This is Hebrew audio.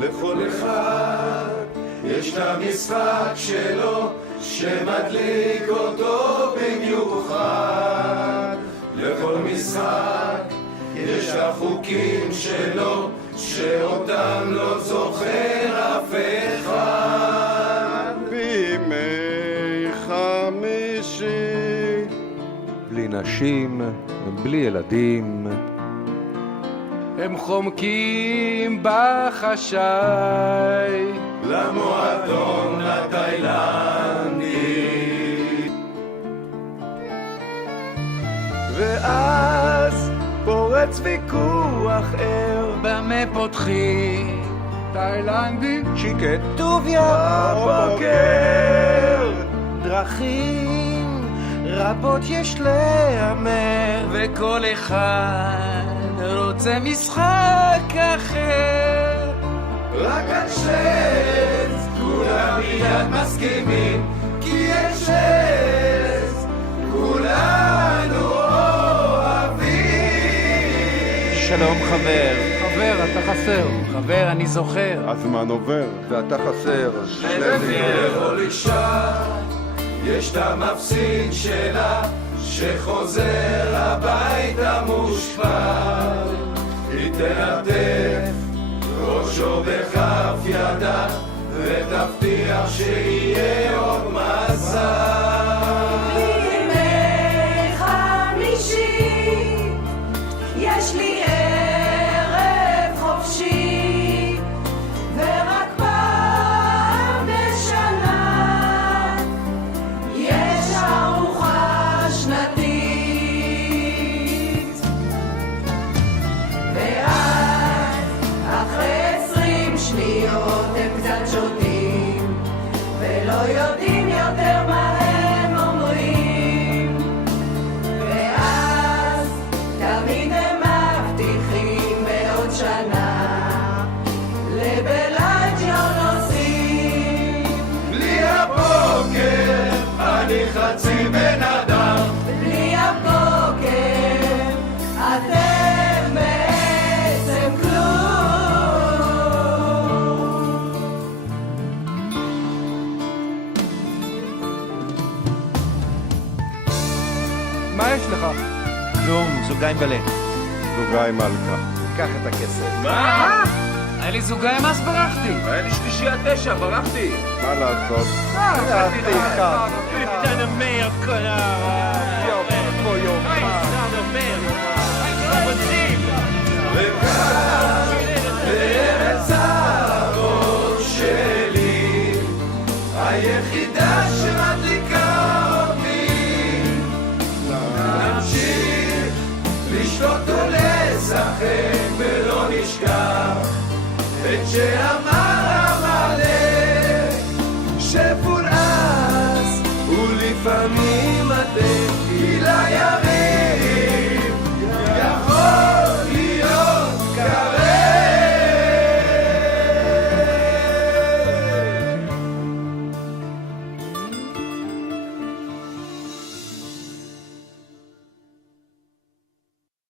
לכל אחד יש את המשחק שלו שמדליק אותו במיוחד. לכל משחק יש החוקים שלו שאותם לא זוכר אף אחד. בימי חמישי בלי נשים, בלי ילדים, הם חומקים בחשאי למועדון התאילנדי. ואז פורץ ויכוח ער במה פותחים תאילנדי שכתוביה בבוקר. דרכים רבות יש להמר וכל אחד רוצה משחק אחר. רק על שץ כולם מיד מסכימים, כי יש שץ כולנו אוהבים. שלום חבר. חבר, אתה חסר. חבר, אני זוכר. הזמן עובר ואתה חסר. לכל אישה יש את המפסיד שלה שחוזר הביתה מושפל. היא תלטף ראשו בכף ידה ותבטיח שיהיה עוד מזל. בימי חמישי יש לי ערב חופשי, ורק פעם בשנה יש ארוחה שנתית. ואז אחרי 20 שניות הם קצת שותים ולא יודעים יותר מה הם אומרים. ואז תמיד הם מבטיחים בעוד שנה לבלג'יו נוסעים. בלי הבוקר אני חצי בן אדם. בלי הבוקר אתם בעצם כלום. מה יש לך? כלום, זוגיים בלה. זוגי מלכה. קח את הכסף. מה? היה לי זוגי מס ברחתי. היה לי שלישי עד 9, ברחתי. מה לעשות? וכאן בארץ האבות שלי היחידה שמדליקה אותי, נמשיך לשתות ולשחק ולא נשכח את שאמר